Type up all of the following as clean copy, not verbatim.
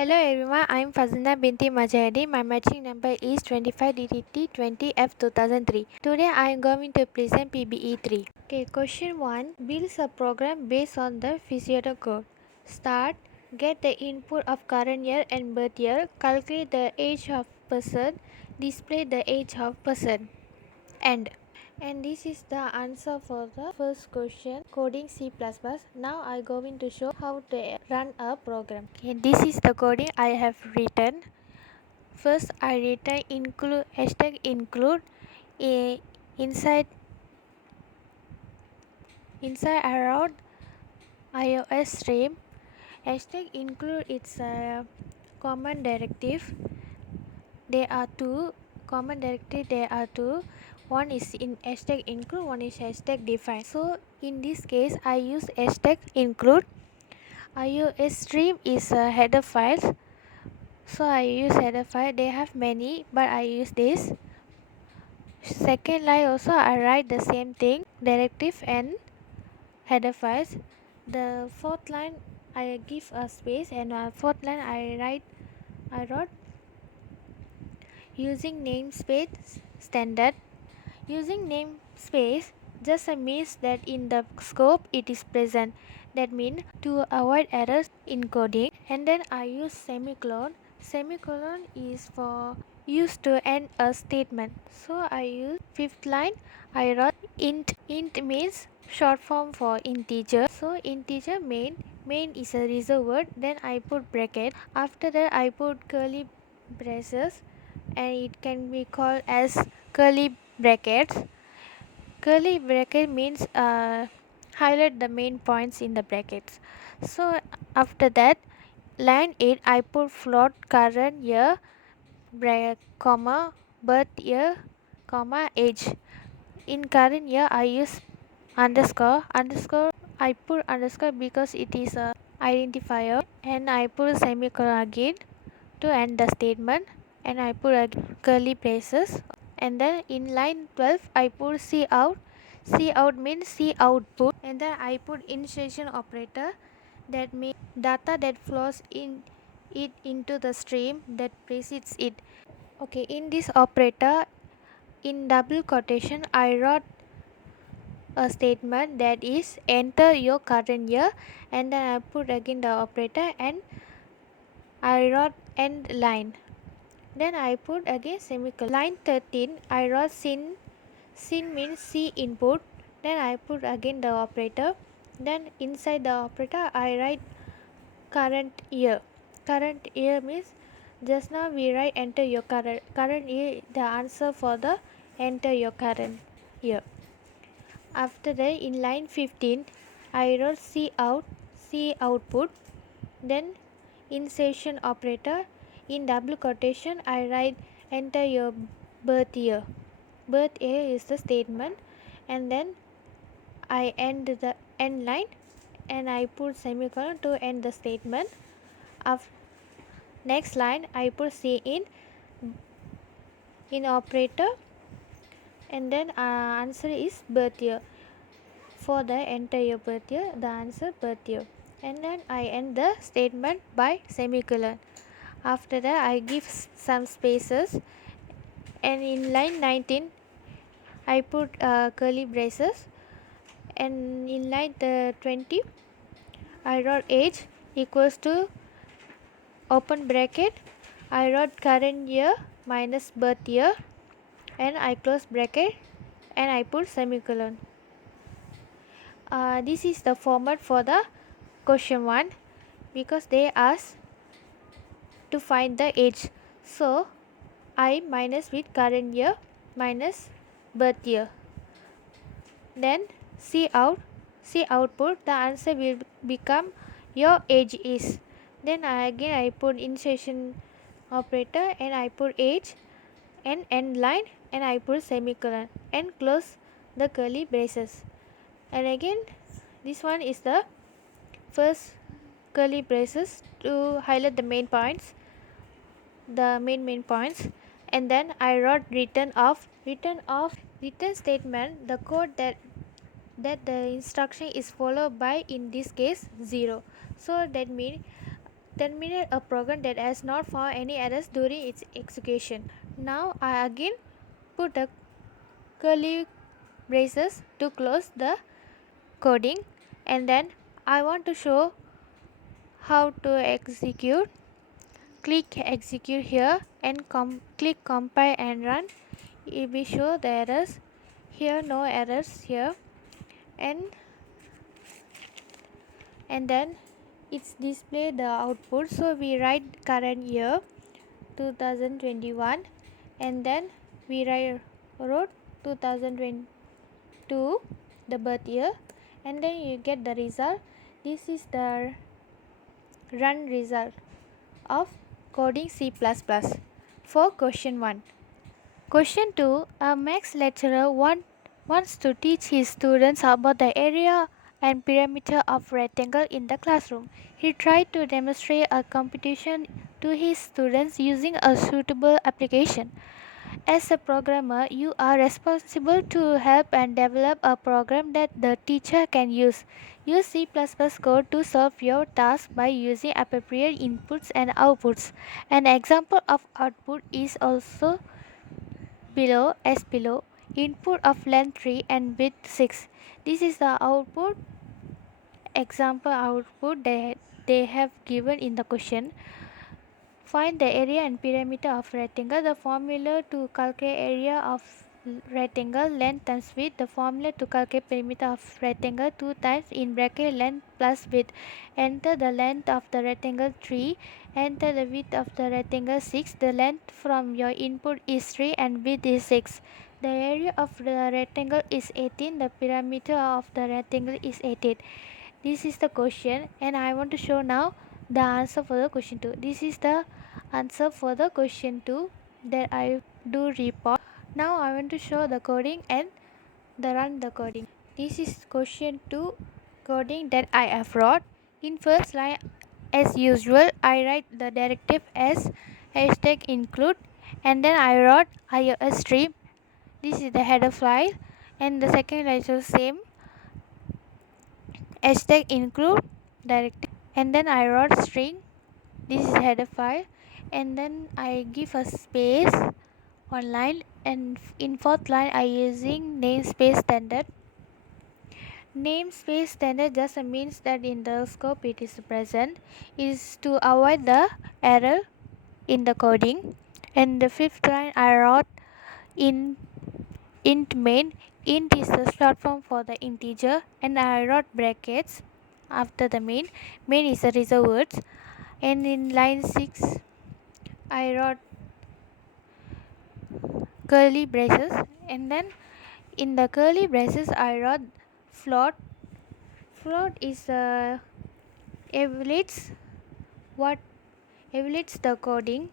Hello everyone, I am Fazina binti Majahedi. My matching number is 25DTT 20F 2003. Today I am going to present PBE3. Okay, question 1. Builds a program based on the Pspd code. Start. Get the input of current year and birth year. Calculate the age of person. Display the age of person. End. And this is the answer for the first question, coding C++. Now I going to show how to run a program. Okay, this is the coding I have written. First I written include #include inside around iOS stream. #include it's a common directive. There are two common directive. One is in #include, one is #define. So in this case I use #include. iOS stream is a header file, so I use header file. They have many, but I use this. Second line also I write the same thing, directive and header files. The fourth line I give a space, and fourth line I wrote using namespace standard. Using namespace just means that in the scope it is present. That means to avoid errors in coding. And then I use semicolon. Semicolon is for used to end a statement. So I use fifth line. I wrote int. Int means short form for integer. So integer main. Main is a reserved word. Then I put bracket. After that I put curly braces, and it can be called as curly brackets. Curly bracket means highlight the main points in the brackets. So after that, line 8 I put float current year comma birth year comma age. In current year I use underscore. I put underscore because it is a identifier, and I put semicolon again to end the statement, and I put curly braces. And then in line 12 I put cout. Cout means see output, and then I put insertion operator. That means data that flows into the stream that precedes it. Okay, in this operator, in double quotation I wrote a statement that is enter your current year, and then I put again the operator, and I wrote end line. Then I put again semicolon. Line 13 I wrote sin means C input. Then I put again the operator. Then inside the operator I write current year. Current year means just now we write enter your current year, the answer for the enter your current year. After that in line 15 I wrote C output. Then insertion operator. In double quotation I write enter your birth year. Birth year is the statement, and then I end the end line, and I put semicolon to end the statement. Next line I put C in operator, and then answer is birth year. For the enter your birth year, the answer birth year, and then I end the statement by semicolon. After that I give some spaces, and in line 19 I put curly braces, and in line 20 I wrote age equals to open bracket. I wrote current year minus birth year, and I close bracket, and I put semicolon. This is the format for the question 1, because they ask to find the age. So I minus with current year minus birth year. Then see output, the answer will become your age is. Then again I put insertion operator, and I put age and end line, and I put semicolon and close the curly braces. And again this one is the first curly braces to highlight the main points, and then I wrote return statement, the code that the instruction is followed by, in this case 0. So that means terminate a program that has not found any errors during its execution. Now I again put a curly braces to close the coding, and then I want to show how to execute. Click execute here and click compile and run. It will show the errors. Here no errors here, and then it's display the output. So we write current year 2021, and then we wrote 2022 the birth year, and then you get the result. This is the run result of coding C++. For question 1. Question 2. A maths lecturer wants to teach his students about the area and perimeter of rectangle in the classroom. He tried to demonstrate a computation to his students using a suitable application. As a programmer, you are responsible to help and develop a program that the teacher can use. Use C++ code to solve your task by using appropriate inputs and outputs. An example of output is also below. Input of length 3 and width 6. This is the output example output that they have given in the question. Find the area and perimeter of rectangle. The formula to calculate area of rectangle, length times width. The formula to calculate perimeter of rectangle, 2 times in bracket length plus width. Enter the length of the rectangle 3. Enter the width of the rectangle 6. The length from your input is 3 and width is 6. The area of the rectangle is 18. The perimeter of the rectangle is 18. This is the question, and I want to show now the answer for the question 2. This is the answer for the question 2 that I do report. Now I want to show the coding and the run the coding. This is question 2 coding that I have wrote. In first line, as usual, I write the directive as #include, and then I wrote iOS stream. This is the header file, and the second line is same. #include directive, and then I wrote string. This is header file, and then I give a space on line, and in fourth line I using namespace standard. Namespace standard just means that in the scope it is present, is to avoid the error in the coding. And the fifth line I wrote in int main. Int is the short form for the integer, and I wrote brackets after the main. Main is the reserved words, and in line 6 I wrote curly braces, and then in the curly braces I wrote float. Float is evaluates the coding.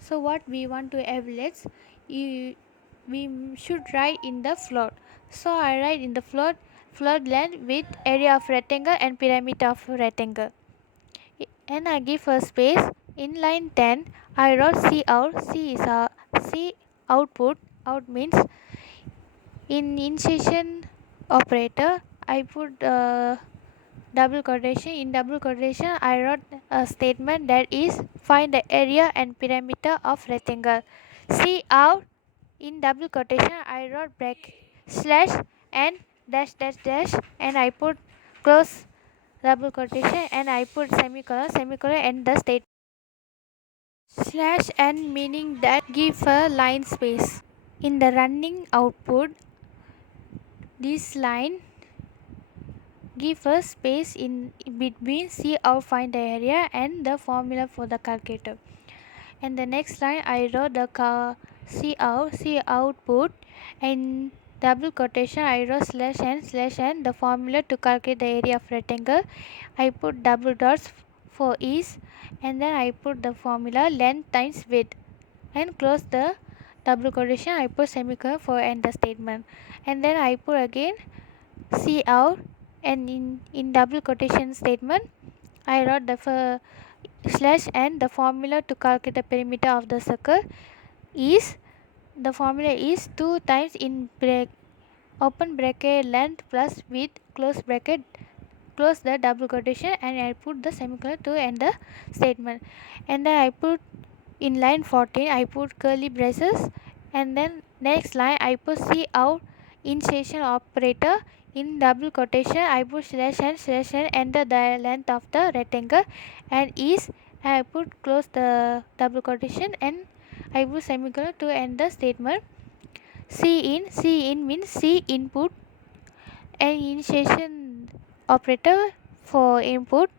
So what we want to evaluate, we should write in the float. So I write in the float length, width, area of rectangle, and perimeter of rectangle, and I give a space. In line 10 I wrote C out. C is a C output. Out means in initiation operator I put double quotation. In double quotation I wrote a statement that is find the area and perimeter of rectangle. C out, in double quotation I wrote slash and dash dash dash, and I put close double quotation, and I put semicolon and the statement. Slash and meaning that give a line space. In the running output, this line give a space in between C out find the area and the formula for the calculator. And the next line I wrote the C output, and double quotation I wrote slash and the formula to calculate the area of rectangle. I put double dots for ease, and then I put the formula length times width, and close the double quotation. I put semicolon for end the statement, and then I put again C out, and in double quotation statement I wrote the slash and the formula to calculate the perimeter of the circle is, the formula is 2 times in open bracket length plus width close bracket close the double quotation and I put the semicolon to end the statement. And then I put in line 14 I put curly braces, and then next line I put see out initiation operator. In double quotation I put /n enter the length of the rectangle, and is I put close the double quotation and I put semicolon to end the statement. C in means C input and initiation operator for input.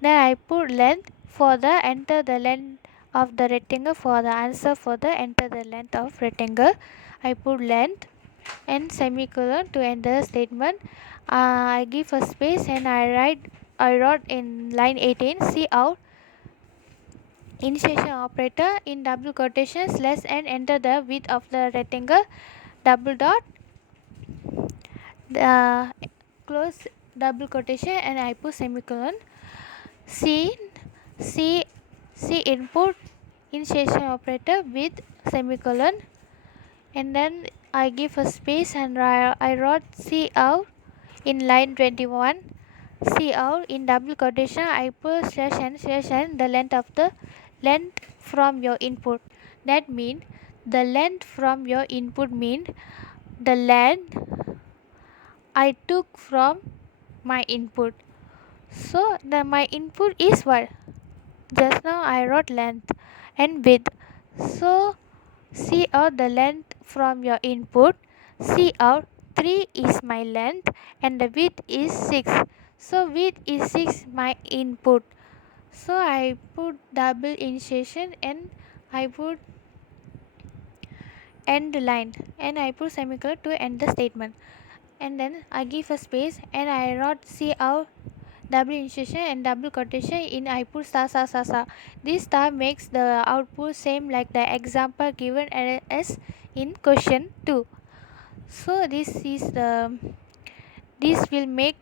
Then I put length for the enter the length of the rectangle. For the answer for the enter the length of rectangle I put length and semicolon to end the statement. I give a space and I wrote in line 18 see out initiation operator. In double quotation /n enter the width of the rectangle double dot the close double quotation and I put semicolon. C input initiation operator with semicolon, and then I give a space and I wrote C out in line 21. C out in double quotation I put /n the length of the length from your input. That means the length from your input means the length I took from my input. So my input is what? Just now I wrote length and width. So see out the length from your input. See out 3 is my length and the width is 6. So width is 6 my input. So I put double initiation and I put end line and I put semicolon to end the statement. And then I give a space and I wrote see out double initiation and double quotation in I put star. This star makes the output same like the example given as in question 2. So this will make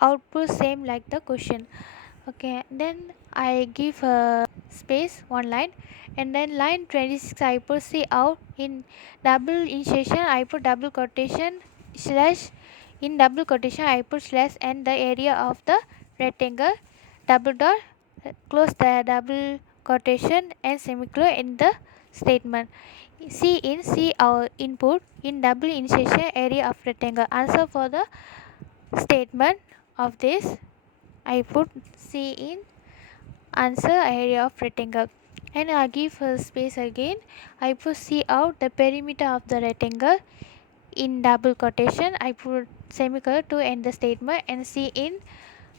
output same like the question. Okay, then I give a space one line, and then line 26 I put see out in double initiation I put double quotation slash. In double quotation I put slash and the area of the rectangle double dot close the double quotation and semicolon in the statement. See our input in double initiation area of rectangle. Answer for the statement of this I put C in answer area of rectangle, and I give a space again. I put C out the perimeter of the rectangle. In double quotation I put semicolon to end the statement, and C in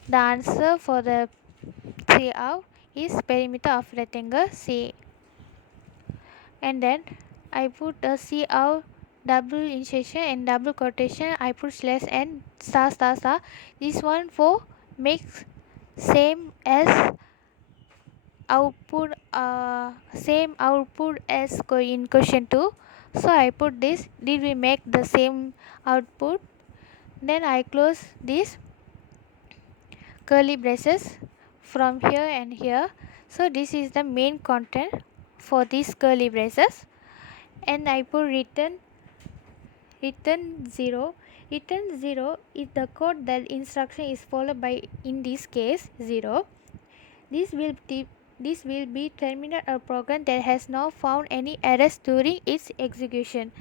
the answer for the C out is perimeter of rectangle C. And then I put a C out double initiation and double quotation I put slash and star. This one for makes same as output same output as in question 2. So I put this will make the same output. Then I close this curly braces from here and here. So this is the main content for these curly braces, and I put return 0. Return 0 is the code that instruction is followed by, in this case 0. This will be terminate a program that has not found any errors during its execution.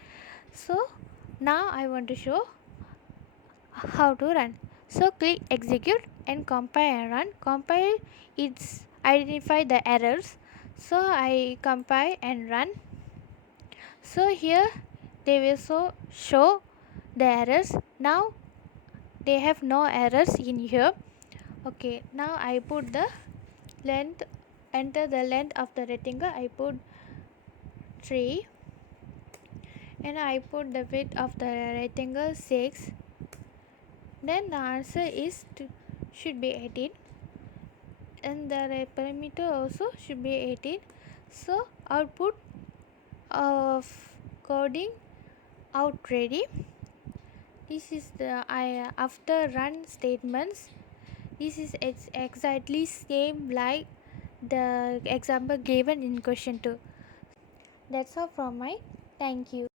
So now I want to show how to run. So click execute and compile and run. Compile, it's identify the errors. So I compile and run. So here they will show the errors. Now they have no errors in here. Okay, now I put the length, enter the length of the rectangle. I put 3 and I put the width of the rectangle 6. Then the answer is should be 18, and the perimeter also should be 18. So output of coding out ready. This is the after run statements. This is exactly same like the example given in question 2. That's all from my. Thank you.